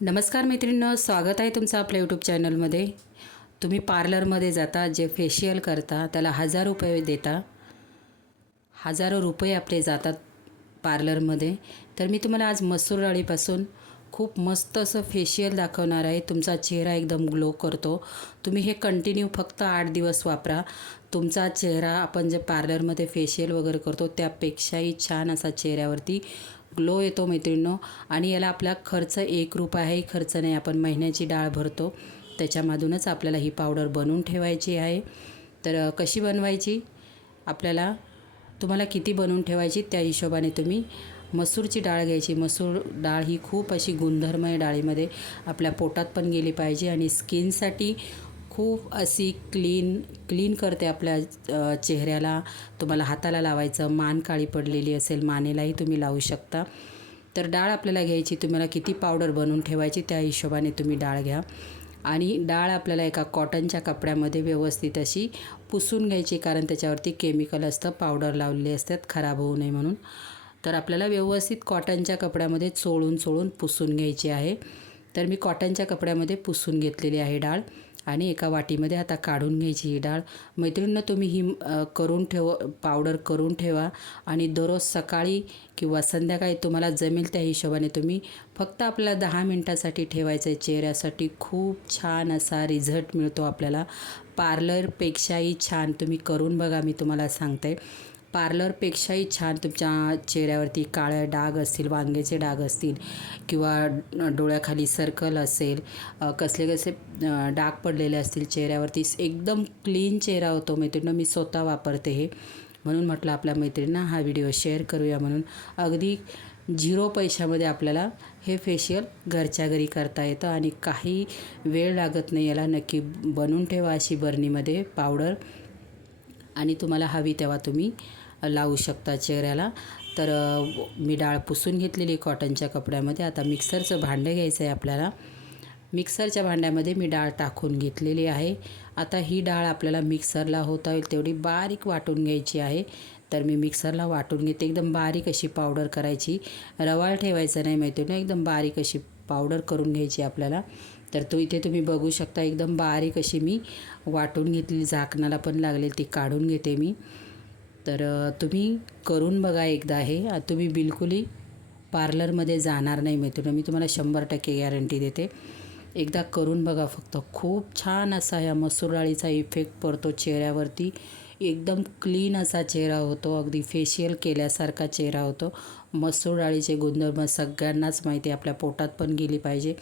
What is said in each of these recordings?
नमस्कार मैत्रिणींनो, स्वागत आहे तुमचं आपल्या यूट्यूब चॅनलमध्ये. तुम्ही पार्लरमध्ये जाता, जे फेशियल करता त्याला 1000 रुपये देता. हजारो रुपये आपले जातात पार्लरमध्ये. तर मी तुम्हाला आज मसूर डाळीपासून खूप मस्त असं फेशियल दाखवणार आहे. तुमचा चेहरा एकदम ग्लो करतो. तुम्ही हे कंटिन्यू फक्त 8 दिवस वापरा. तुमचा चेहरा आपण जे पार्लरमध्ये फेशियल वगैरे करतो त्यापेक्षाही छान असा चेहऱ्यावरती ग्लो येतो मैत्रिणींनो. आणि याला आपला खर्च 1 रुपयाही खर्च नाही. आपण महिन्याची डाळ भरतो त्याच्यामधूनच आपल्याला ही पावडर बनवून ठेवायची आहे. तर कशी बनवायची, आपल्याला तुम्हाला किती बनवून ठेवायची त्या हिशोबाने तुम्ही मसूरची डाळ घ्यायची. मसूर डाळ ही खूप अशी गुणधर्म आहे डाळीमध्ये. आपल्या पोटात पण गेली पाहिजे आणि स्किनसाठी खूप अशी क्लीन करते आपल्या चेहऱ्याला. तुम्हाला हाताला लावायचं, मान काळी पडलेली असेल मानेलाही तुम्ही लावू शकता. तर डाळ आपल्याला घ्यायची. तुम्हाला किती पावडर बनवून ठेवायची त्या हिशोबाने तुम्ही डाळ घ्या. आणि डाळ आपल्याला एका कॉटनच्या कपड्यामध्ये व्यवस्थित अशी पुसून घ्यायची, कारण त्याच्यावरती केमिकल असतं, पावडर लावलेले असतात खराब होऊ नये म्हणून. तर आपल्याला व्यवस्थित कॉटनच्या कपड्यामध्ये चोळून पुसून घ्यायची आहे. तर मी कॉटनच्या कपड्यामध्ये पुसून घेतलेली आहे डाळ आणि एका वाटीमध्ये आता काढून घ्यायची ही डाळ. मैत्रिणींनो, तुम्ही ही पावडर करून ठेवा आणि दररोज सकाळी किंवा संध्याकाळी तुम्हाला जमेल त्या हिशोबाने तुम्ही फक्त आपल्याला 10 मिनटासाठी ठेवायचं आहे. चेहऱ्यासाठी खूप छान असा रिझल्ट मिळतो आपल्याला. पार्लरपेक्षाही छान. तुम्ही करून बघा, मी तुम्हाला सांगते. पार्लरपेक्षाही छान तुमच्या चेहऱ्यावरती काळे डाग असतील, वांग्याचे डाग असतील किंवा डोळ्याखाली सर्कल असेल, कसले डाग पडलेले असतील चेहऱ्यावरती, एकदम क्लीन चेहरा होतो मैत्रिणींनो. मी स्वतः वापरते हे, म्हणून म्हटलं आपल्या मैत्रिणींना हा व्हिडिओ शेअर करूया म्हणून. अगदी 0 पैशामध्ये आपल्याला हे फेशियल घरच्या घरी करता येतं आणि काही वेळ लागत नाही याला. नक्की बनवून ठेवा अशी बरणीमध्ये पावडर आणि तुम्हाला हवी तेव्हा तुम्ही लावू शकता चेहऱ्याला. तर मी डाळ पुसून घेतलेली कॉटनच्या कपड्यामध्ये. आता मिक्सरचं भांडं घ्यायचं आहे आपल्याला. मिक्सरच्या भांड्यामध्ये मी डाळ टाकून घेतलेली आहे. आता ही डाळ आपल्याला मिक्सरला होता येईल तेवढी बारीक वाटून घ्यायची आहे. तर मी मिक्सरला वाटून घेते. एकदम बारीक अशी पावडर करायची, रवाळ ठेवायचं नाही मैत्रिणी, एकदम बारीक अशी पावडर करून घ्यायची आपल्याला. तर इथे तुम्ही बघू शकता, एकदम बारीक अशी मी वाटून घेतली. झाकणाला पण लागलेली ती काढून घेते मी. तर तुम्ही करून बघा एकदा हे. तुम्ही बिलकुलही पार्लरमध्ये जाणार नाही मैत्रिणी, मी तुम्हाला 100% गॅरंटी देते. एकदा करून बघा फक्त. खूप छान असा या मसूर डाळीचा इफेक्ट पडतो चेहऱ्यावरती. एकदम क्लीन असा चेहरा होतो, अगदी फेशियल केल्यासारखा चेहरा होतो. मसूर डाळीचे गुणधर्म सगळ्यांनाच माहिती आहे. आपल्या पोटात पण गेली पाहिजे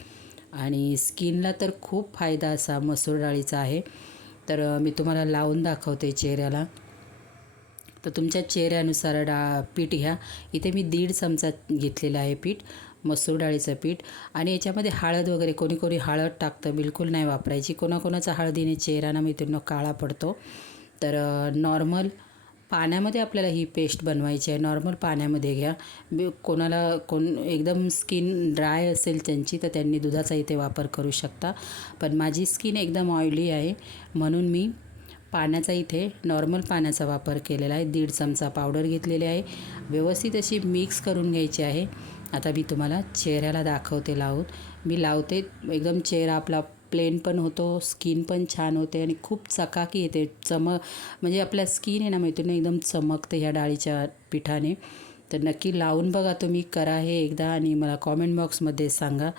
आणि स्किनला तर खूप फायदा असा मसूर डाळीचा आहे. तर मी तुम्हाला लावून दाखवते चेहऱ्याला. तर तुमच्या चेहऱ्यानुसार पीठ घ्या. इथे मी 1.5 चमचा घेतलेलं आहे पीठ, मसूर डाळीचं पीठ. आणि याच्यामध्ये हळद वगैरे कोणी हळद टाकतं, बिलकुल नाही वापरायची. कोणाकोणाचा हळदीने चेहरा ना मित्रांनो काळा पडतो. तर नॉर्मल पाण्यामध्ये आपल्याला ही पेस्ट बनवायची आहे. नॉर्मल पाण्यामध्ये घ्या. कोण एकदम स्किन ड्राय असेल त्यांची, तर त्यांनी दुधाचा इथे वापर करू शकता. पण माझी स्किन एकदम ऑइली आहे म्हणून मी पाण्याचा इथे नॉर्मल पाण्याचा वापर केलेला आहे. 1.5 चमचा पावडर घेतलेली आहे. व्यवस्थित अशी मिक्स करून घ्यायची आहे. आता मी तुम्हाला चेहऱ्याला दाखवते लावून. मी लावते, एकदम चेहरा आपला प्लेन पण होतो, स्किन पण छान होते आणि खूप चकाकी येते. म्हणजे आपल्या स्किन आहे ना मैत्रिणी एकदम चमकते ह्या डाळीच्या पिठाने. तर नक्की लावून बघा तुम्ही, करा हे एकदा आणि मला कॉमेंट बॉक्समध्ये सांगा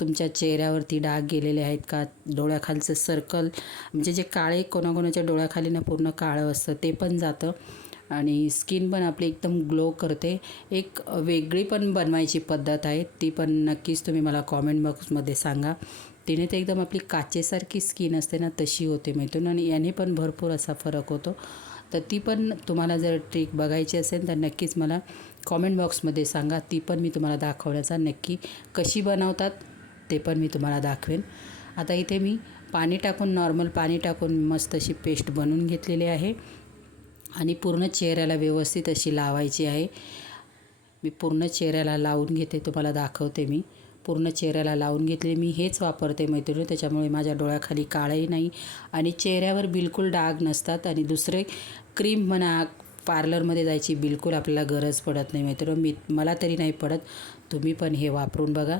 तुमच्या चेहऱ्यावरती डाग गेलेले आहेत का. डोळ्याखालचं सर्कल म्हणजे जे काळे कोणाकोणाच्या डोळ्याखाली ना पूर्ण काळं असतं ते पण जातं आणि स्किन पण आपली एकदम ग्लो करते. एक वेगळी पण बनवायची पद्धत आहे, ती पण नक्कीच तुम्ही मला कॉमेंट बॉक्समध्ये सांगा. तिने ते एकदम आपली काचेसारखी स्किन असते ना तशी होते मैत्रीण आणि याने पण भरपूर असा फरक होतो. तर ती पण तुम्हाला जर ट्रिक बघायची असेल तर नक्कीच मला कॉमेंट बॉक्समध्ये सांगा. ती पण मी तुम्हाला दाखवण्याचा नक्की कशी बनवतात ते पण मी तुम्हाला दाखवेन. आता इथे मी पाणी टाकून, नॉर्मल पाणी टाकून मस्त अशी पेस्ट बनवून घेतलेली आहे आणि पूर्ण चेहऱ्याला व्यवस्थित अशी लावायची आहे. मी पूर्ण चेहऱ्याला लावून घेते, तुम्हाला दाखवते. मी पूर्ण चेहऱ्याला लावून घेतले. मी हेच वापरते मैत्रिणी, त्याच्यामुळे माझ्या डोळ्याखाली काळंही नाही आणि चेहऱ्यावर बिलकुल डाग नसतात. आणि दुसरे क्रीम म्हणा, पार्लरमध्ये जायची बिलकुल आपल्याला गरज पडत नाही मैत्रिणी. मला तरी नाही पडत. तुम्ही पण हे वापरून बघा.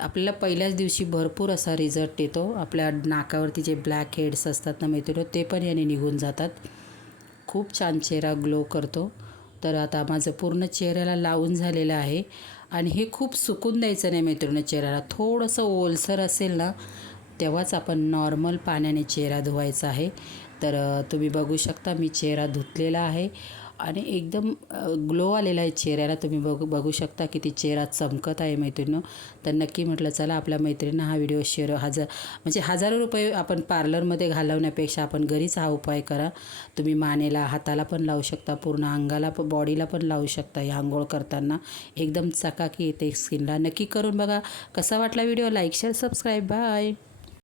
आपल्याला पहिल्याच दिवशी भरपूर असा रिझल्ट येतो. आपल्या नाकावरती जे ब्लॅक हेड्स असतात ना मैत्रिणी, ते पण याने निघून जातात. खूप छान चेहरा ग्लो करतो. तर आता माझं पूर्ण चेहऱ्याला लावून झालेलं आहे. आणि हे खूप सुकून द्यायचं नाही मैत्रिणी चेहऱ्याला. थोडंसं ओलसर असेल ना, तेव्हाच आपण नॉर्मल पाण्याने चेहरा धुवायचा आहे. तर तुम्ही बघू शकता मी चेहरा धुतलेला आहे आणि एकदम ग्लो आलेला आहे चेहऱ्याला. तुम्ही बघू शकता किती चेहरा चमकत आहे मैत्रिणींनो. तर नक्की म्हटलं चला आपल्या मैत्रिणींना हा व्हिडिओ शेअर म्हणजे हजारो रुपये आपण पार्लरमध्ये घालवण्यापेक्षा आपण घरीच हा उपाय करा. तुम्ही मानेला, हाताला पण लावू शकता, पूर्ण अंगाला बॉडीला पण लावू शकता. या आंघोळ करताना एकदम चकाकी येते स्किनला. नक्की करून बघा. कसा वाटला video? Like, share, subscribe. Bye.